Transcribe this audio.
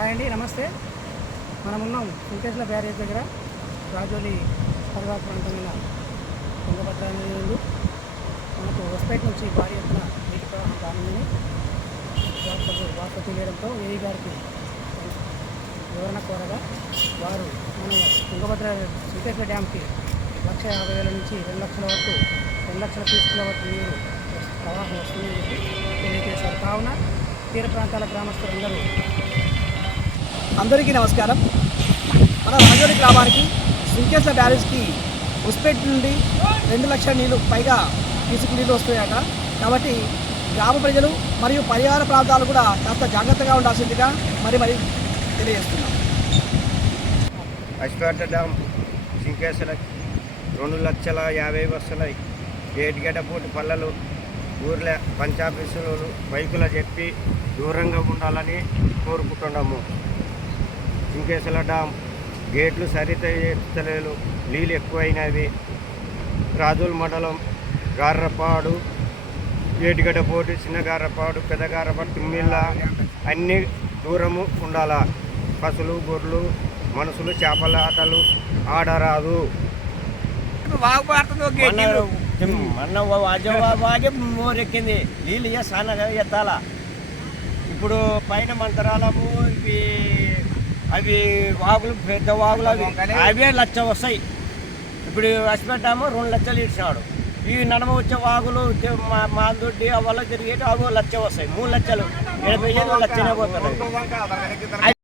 Hi అండి నమస్తే. మనమున్నాం ఉన్నాం వెంకటేశ్వర బ్యారేజ్ దగ్గర రాజోలి పర్వత ప్రాంతమైన తుంగభద్ర నీళ్ళు మనకు హొస్పేట్ నుంచి భారీ ఎత్తున నీటి ప్రవాహం కానుందని వార్తకు వార్త తెలియడంతో ఏఈ గారికి వివరణ కోరగా వారు మన తుంగభద్ర వెంకటేశ్వర డ్యామ్కి లక్ష యాభై వేల నుంచి రెండు లక్షల వరకు రెండు లక్షల తీసుకుల వరకు నీరు ప్రవాహం వస్తుందని తెలియజేశారు. కావున తీర ప్రాంతాల గ్రామస్తులందరూ అందరికీ నమస్కారం. మన రాజోలి గ్రామానికి శ్రీకేశ్వర బ్యారేజ్కి ఉస్పేట్ నుండి రెండు లక్షల నీళ్ళు పైగా తీసుకు నీళ్ళు వస్తాయట కాబట్టి గ్రామ ప్రజలు మరియు పరిహార ప్రాంతాలు కూడా కాస్త జాగ్రత్తగా ఉండాల్సిందిగా మరి మరి తెలియజేస్తున్నాం. అశ్వాట డ్యామ్ సింకేశ్వర రెండు లక్షల యాభై వస్తుల ఏటిగడ్డపూటి పల్లెలు ఊర్ల పంచాఫీసులు బైకులు చెప్పి దూరంగా ఉండాలని కోరుకుంటున్నాము. సింకేశ్వర డ్యామ్ గేట్లు సరిత ఎత్తలేలు నీళ్ళు ఎక్కువైనవి. రాజుల మండలం గార్రపాడు ఏటిగడ్డపోటు చిన్నగారపాడు పెద్దగారపాడు తుమ్మిళ్ళ అన్ని దూరము ఉండాలా. పశువులు గొర్రెలు మనుషులు చేపల ఆటలు ఆడరాదు. మొన్న వాగే మోరెక్కింది. నీళ్ళు ఇక సన్నగా ఎత్తాల. ఇప్పుడు పైన మంతరాలము ఇవి అవి వాగులు పెద్ద వాగులు అవి. అవే లక్ష వస్తాయి. ఇప్పుడు వసిపెట్టాము రెండు లక్షలు ఇచ్చినాడు ఇవి నడమ వచ్చే వాగులు మాదొడ్డి అవల్ల తిరిగేటి అవి లక్ష వస్తాయి. మూడు లక్షలు ఎనభై ఐదు లక్షనే పోతున్నాయి